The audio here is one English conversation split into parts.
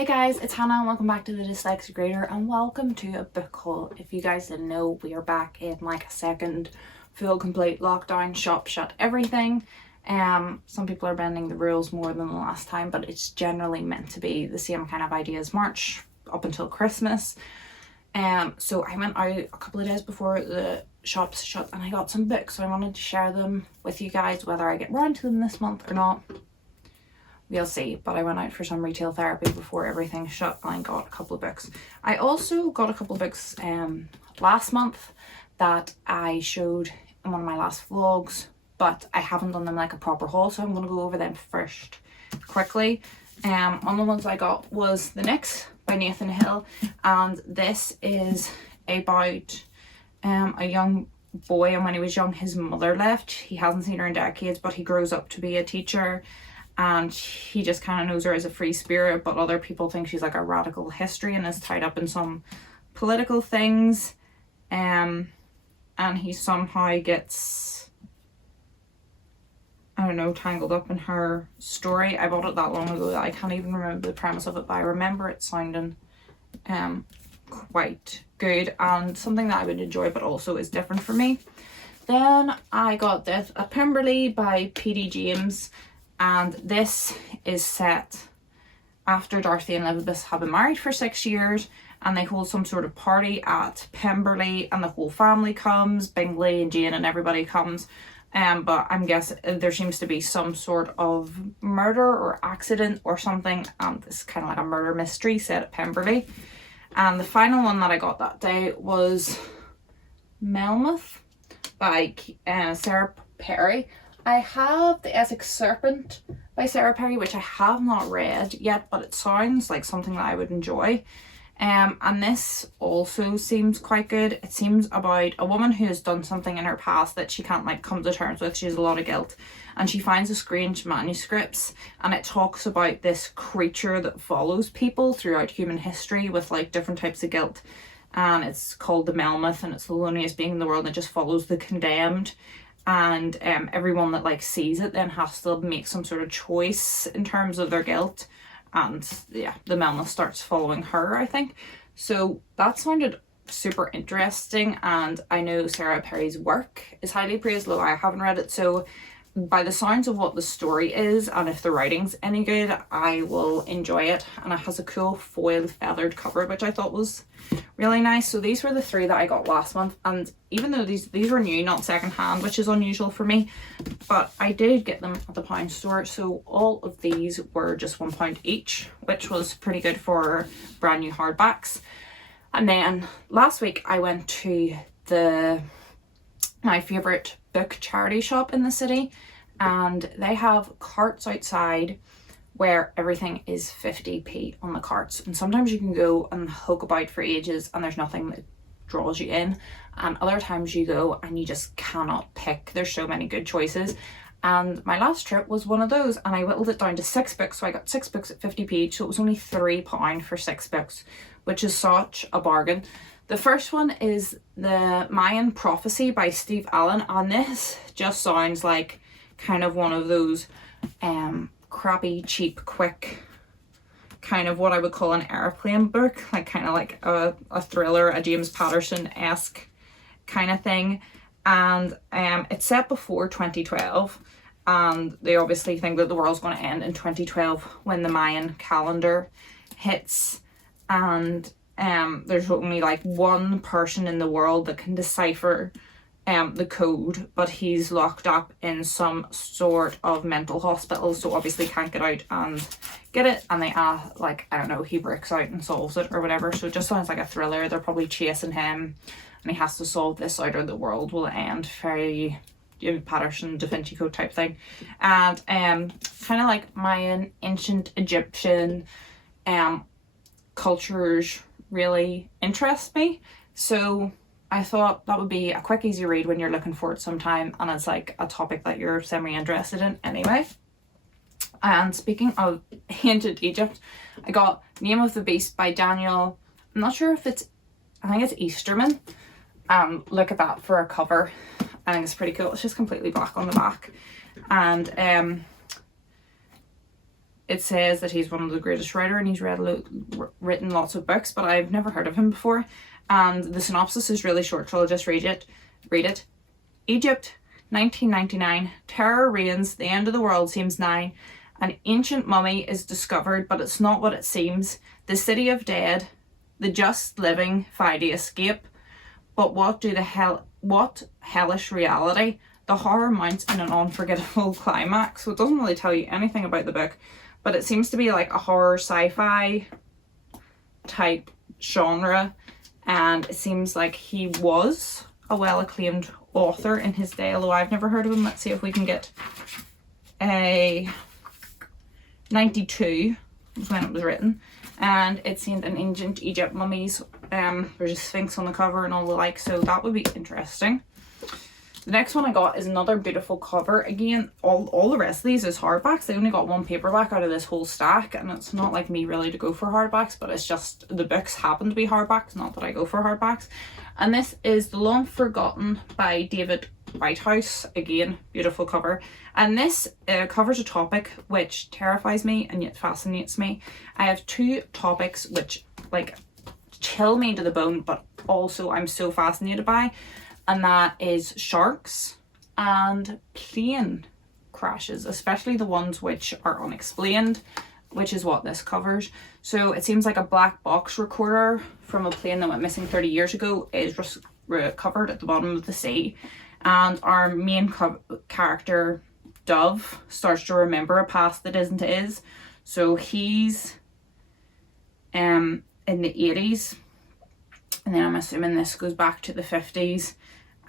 Hey guys, it's Hannah and welcome back to the Dyslexic Reader and welcome to a book haul. If you guys didn't know, we are back in like a second full complete lockdown, shop shut, everything. Some people are bending the rules more than the last time, but it's generally meant to be the same kind of idea as March up until Christmas. So I went out a couple of days before the shops shut and I got some books, so I wanted to share them with you guys, whether I get round to them this month or not. We'll see, but I went out for some retail therapy before everything shut and I got a couple of books. I also got a couple of books last month that I showed in one of my last vlogs, but I haven't done them like a proper haul, so I'm going to go over them first quickly. One of the ones I got was The Nix by Nathan Hill, and this is about a young boy, and when he was young his mother left. He hasn't seen her in decades, but he grows up to be a teacher. And he just kind of knows her as a free spirit, but other people think she's like a radical history and is tied up in some political things. And he somehow gets, I don't know, tangled up in her story. I bought it that long ago that I can't even remember the premise of it, but I remember it sounding quite good and something that I would enjoy, but also is different for me. Then I got Death at Pemberley by P.D. James. And this is set after Dorothy and Elizabeth have been married for 6 years and they hold some sort of party at Pemberley and the whole family comes, Bingley and Jane and everybody comes. But I'm guessing there seems to be some sort of murder or accident or something. This is kind of like a murder mystery set at Pemberley. And the final one that I got that day was Melmoth by Sarah Perry. I have The Essex Serpent by Sarah Perry, which I have not read yet, but it sounds like something that I would enjoy. And this also seems quite good. It seems about a woman who has done something in her past that she can't like come to terms with. She has a lot of guilt and she finds a strange manuscripts, and it talks about this creature that follows people throughout human history with like different types of guilt. And it's called the Melmoth, and it's the loneliest being in the world. It just follows the condemned. And everyone that like sees it then has to make some sort of choice in terms of their guilt, and yeah, the Melmoth starts following her, I think. So that sounded super interesting, and I know Sarah Perry's work is highly praised, though I haven't read it. So by the sounds of what the story is, and if the writing's any good, I will enjoy it. And it has a cool foil feathered cover, which I thought was really nice. So these were the three that I got last month, and even though these were new, not secondhand, which is unusual for me, but I did get them at the pound store. So all of these were just £1 each, which was pretty good for brand new hardbacks. And then last week I went to my favorite book charity shop in the city, and they have carts outside where everything is 50p on the carts, and sometimes you can go and hook about for ages and there's nothing that draws you in, and other times you go and you just cannot pick. There's so many good choices, and my last trip was one of those, and I whittled it down to 6 books. So I got 6 books at 50p each, so it was only £3 for 6 books, which is such a bargain. The first one is the Mayan Prophecy by Steve Allen, and this just sounds like kind of one of those crappy, cheap, quick, kind of what I would call an airplane book, like kind of like a thriller, a James Patterson-esque kind of thing. And it's set before 2012, and they obviously think that the world's going to end in 2012 when the Mayan calendar hits, and there's only like one person in the world that can decipher the code, but he's locked up in some sort of mental hospital, so obviously can't get out and get it, and they like, I don't know, he breaks out and solves it or whatever. So it just sounds like a thriller. They're probably chasing him and he has to solve this out or the world will end. Very Patterson, Da Vinci Code type thing. And kind of like Mayan, ancient Egyptian cultures really interest me, so I thought that would be a quick, easy read when you're looking for it sometime, and it's like a topic that you're semi-interested in anyway. And speaking of ancient Egypt, I got Name of the Beast by Daniel, I'm not sure if I think it's Easterman. Look at that for a cover. I think it's pretty cool. It's just completely black on the back, and it says that he's one of the greatest writer and he's written lots of books, but I've never heard of him before. And the synopsis is really short, so I'll just read it. Egypt, 1999. Terror reigns, the end of the world seems nigh. An ancient mummy is discovered, but it's not what it seems. The city of dead, the just living find escape. But what hellish reality? The horror mounts in an unforgettable climax. So it doesn't really tell you anything about the book, but it seems to be like a horror sci-fi type genre. And it seems like he was a well-acclaimed author in his day, although I've never heard of him. Let's see if we can get a 92 was when it was written. And it's in an ancient Egypt mummies. There's a sphinx on the cover and all the like, so that would be interesting. The next one I got is another beautiful cover. Again, all the rest of these is hardbacks. They only got one paperback out of this whole stack, and it's not like me really to go for hardbacks, but it's just the books happen to be hardbacks, not that I go for hardbacks. And this is The Long Forgotten by David Whitehouse. Again, beautiful cover. And this covers a topic which terrifies me and yet fascinates me. I have two topics which like chill me to the bone, but also I'm so fascinated by. And that is sharks and plane crashes, especially the ones which are unexplained, which is what this covers. So it seems like a black box recorder from a plane that went missing 30 years ago is recovered at the bottom of the sea. And our main character, Dove, starts to remember a past that isn't his. So he's in the 80s. And then I'm assuming this goes back to the 50s.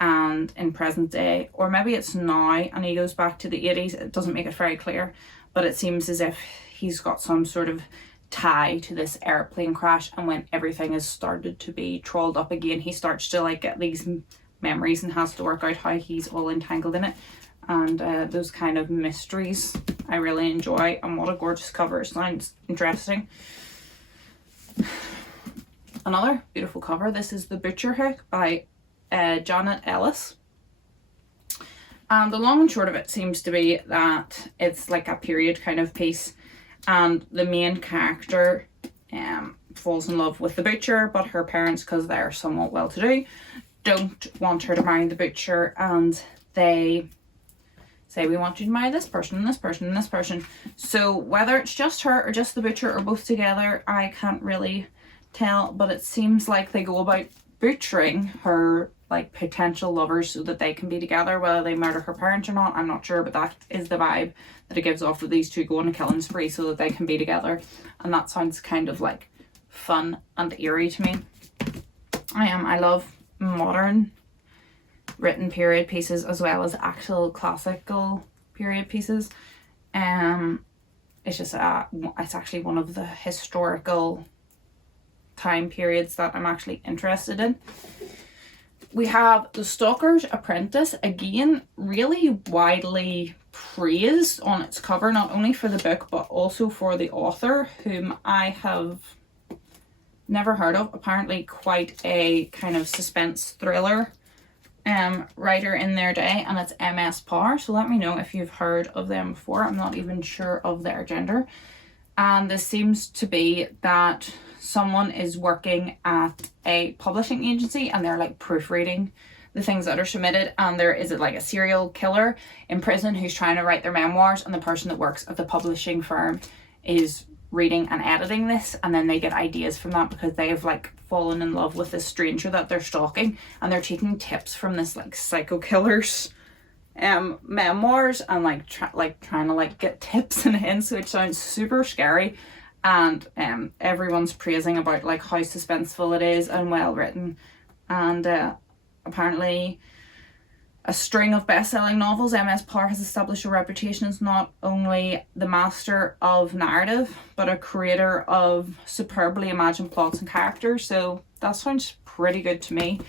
And in present day, or maybe it's now and he goes back to the 80s. It doesn't make it very clear, but it seems as if he's got some sort of tie to this airplane crash, and when everything has started to be trolled up again, he starts to like get these memories and has to work out how he's all entangled in it. And those kind of mysteries I really enjoy, and what a gorgeous cover. It sounds interesting. Another beautiful cover. This is The Butcher Hook by Janet Ellis. And the long and short of it seems to be that it's like a period kind of piece, and the main character falls in love with the butcher, but her parents, because they're somewhat well-to-do, don't want her to marry the butcher, and they say, we want you to marry this person and this person and this person. So whether it's just her or just the butcher or both together, I can't really tell, but it seems like they go about butchering her like potential lovers so that they can be together. Whether they murder her parents or not, I'm not sure, but that is the vibe that it gives off of these two going on a killing spree so that they can be together. And that sounds kind of like fun and eerie to me. I love modern written period pieces as well as actual classical period pieces. It's just it's actually one of the historical time periods that I'm actually interested in. We have The Stalker's Apprentice, again really widely praised on its cover, not only for the book but also for the author, whom I have never heard of. Apparently quite a kind of suspense thriller writer in their day, and it's MS Power, so let me know if you've heard of them before. I'm not even sure of their gender. And this seems to be that someone is working at a publishing agency and they're like proofreading the things that are submitted, and there is like a serial killer in prison who's trying to write their memoirs, and the person that works at the publishing firm is reading and editing this, and then they get ideas from that because they have like fallen in love with this stranger that they're stalking, and they're taking tips from this like psycho killer's memoirs and like trying to like get tips and hints, which sounds super scary. And everyone's praising about like how suspenseful it is and well written. And apparently a string of best-selling novels, MS Power has established a reputation as not only the master of narrative but a creator of superbly imagined plots and characters. So that sounds pretty good to me.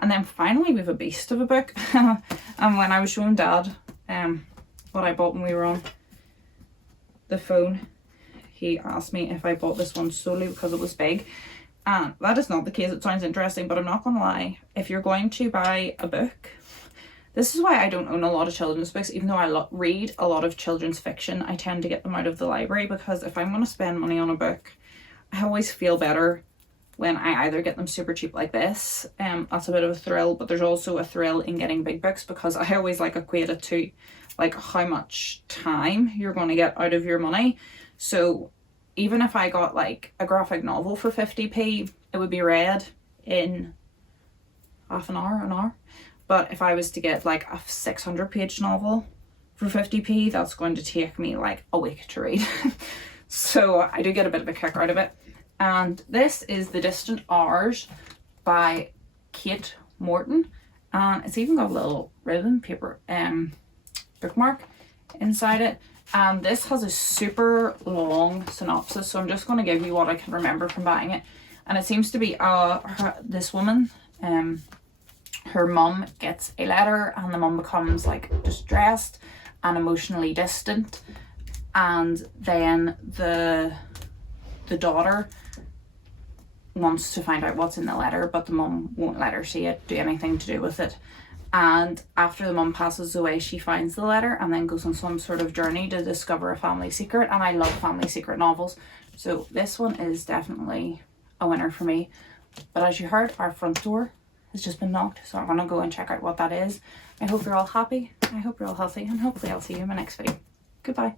And then finally we have a beast of a book. And when I was showing Dad what I bought when we were on the phone, he asked me if I bought this one solely because it was big. And that is not the case. It sounds interesting, but I'm not gonna lie. If you're going to buy a book This is why I don't own a lot of children's books, even though I read a lot of children's fiction. I tend to get them out of the library, because if I'm going to spend money on a book, I always feel better when I either get them super cheap like this. That's a bit of a thrill, but there's also a thrill in getting big books, because I always like equate it to like how much time you're going to get out of your money. So even if I got like a graphic novel for 50p, it would be read in half an hour. But if I was to get like a 600-page novel for 50p, that's going to take me like a week to read. So I do get a bit of a kick out of it. And this is The Distant Hours by Kate Morton. And it's even got a little ribbon paper bookmark inside it. And this has a super long synopsis, so I'm just going to give you what I can remember from buying it. And it seems to be this woman, her mum gets a letter, and the mum becomes like distressed and emotionally distant, and then the daughter wants to find out what's in the letter, but the mum won't let her see it, do anything to do with it. And after the mum passes away, she finds the letter and then goes on some sort of journey to discover a family secret. And I love family secret novels, so this one is definitely a winner for me. But as you heard, our front door has just been knocked, so I'm gonna go and check out what that is. I hope you're all happy, I hope you're all healthy, and hopefully I'll see you in my next video. Goodbye.